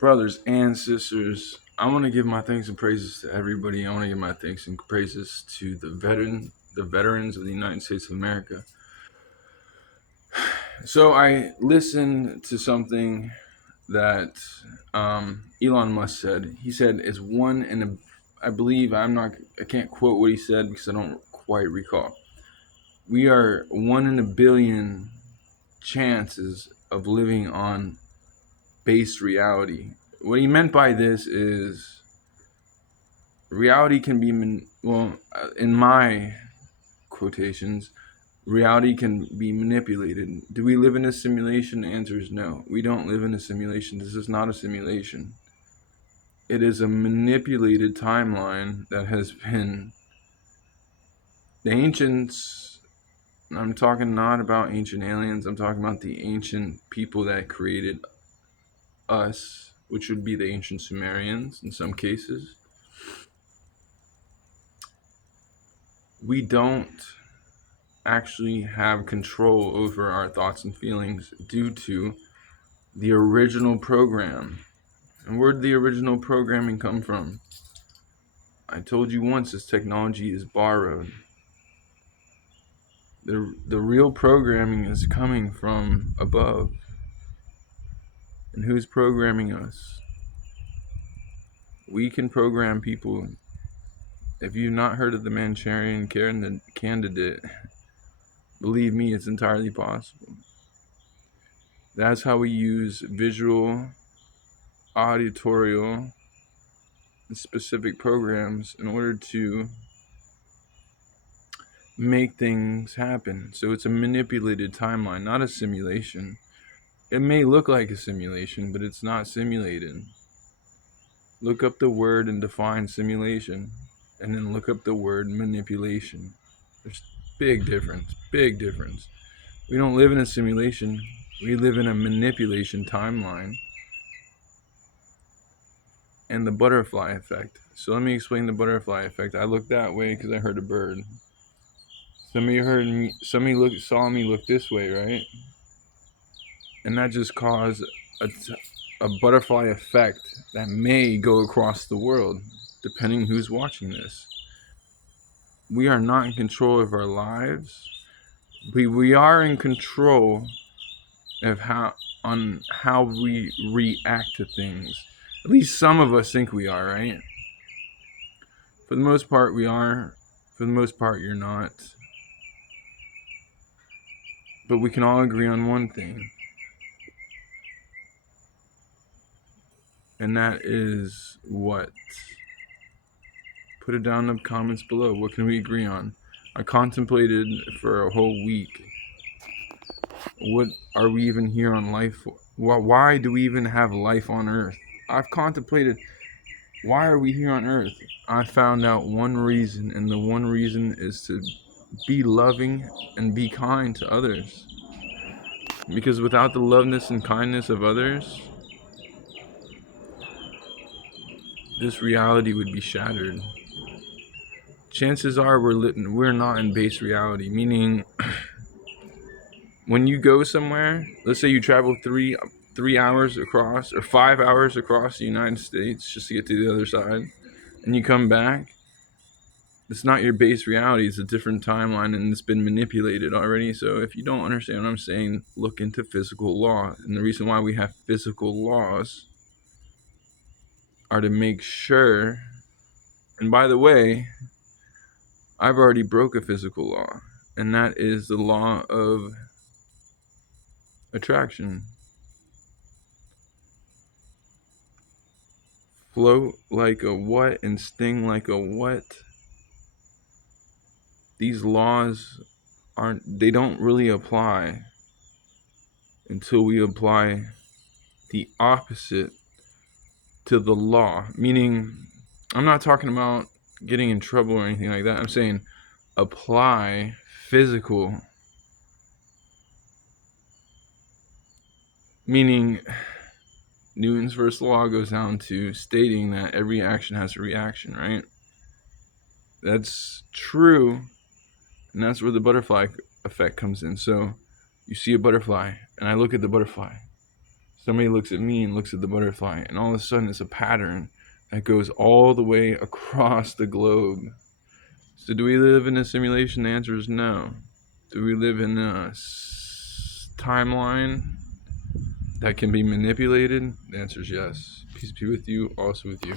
Brothers and sisters, I want to give my thanks and praises to everybody. I want to give my thanks and praises to the veterans of the United States of America. So I listened to something that Elon Musk said. He said it's one in a. I believe I can't quote what he said because I don't quite recall. We are 1 in a billion chances of living on base reality. What he meant by this is reality can be in my quotations, reality can be manipulated. Do we live in a simulation? The answer is no. We don't live in a simulation. This is not a simulation. It is a manipulated timeline that has been the ancients. I'm talking not about ancient aliens. I'm talking about the ancient people that created us, which would be the ancient Sumerians in some cases. We don't actually have control over our thoughts and feelings due to the original program. And where did the original programming come from? I told you once, this technology is borrowed. The real programming is coming from above. And who's programming us? We can program people. If you've not heard of the Manchurian candidate, believe me, it's entirely possible. That's how we use visual, auditorial, and specific programs in order to make things happen. So it's a manipulated timeline, not a simulation. It may look like a simulation, but it's not simulated. Look up the word and define simulation, and then look up the word manipulation. There's big difference, big difference. We don't live in a simulation. We live in a manipulation timeline and the butterfly effect. So let me explain the butterfly effect. I looked that way because I heard a bird. Somebody saw me look this way, right? And that just caused a butterfly effect that may go across the world, depending who's watching this. We are not in control of our lives. We are in control of how we react to things. At least some of us think we are, right? For the most part, we are. For the most part, you're not. But we can all agree on one thing. And that is what? Put it down in the comments below. What can we agree on? I contemplated for a whole week. What are we even here on life for? Why do we even have life on Earth? I've contemplated, why are we here on Earth? I found out one reason, and the one reason is to be loving and be kind to others. Because without the loveness and kindness of others, this reality would be shattered. Chances are we're not in base reality, meaning when you go somewhere, let's say you travel three hours across or 5 hours across the United States just to get to the other side, and you come back, it's not your base reality. It's a different timeline, and it's been manipulated already. So if you don't understand what I'm saying, look into physical law. And the reason why we have physical laws are to make sure. And by the way, I've already broke a physical law, and that is the law of attraction. Float like a what and sting like a what? These laws they don't really apply until we apply the opposite to the law. Meaning, I'm not talking about getting in trouble or anything like that. I'm saying apply physical. Meaning, Newton's first law goes down to stating that every action has a reaction, right? That's true, and that's where the butterfly effect comes in. So you see a butterfly, and I look at the butterfly. Somebody looks at me and looks at the butterfly, and all of a sudden it's a pattern that goes all the way across the globe. So, do we live in a simulation? The answer is no. Do we live in a timeline that can be manipulated? The answer is yes. Peace be with you, also with you.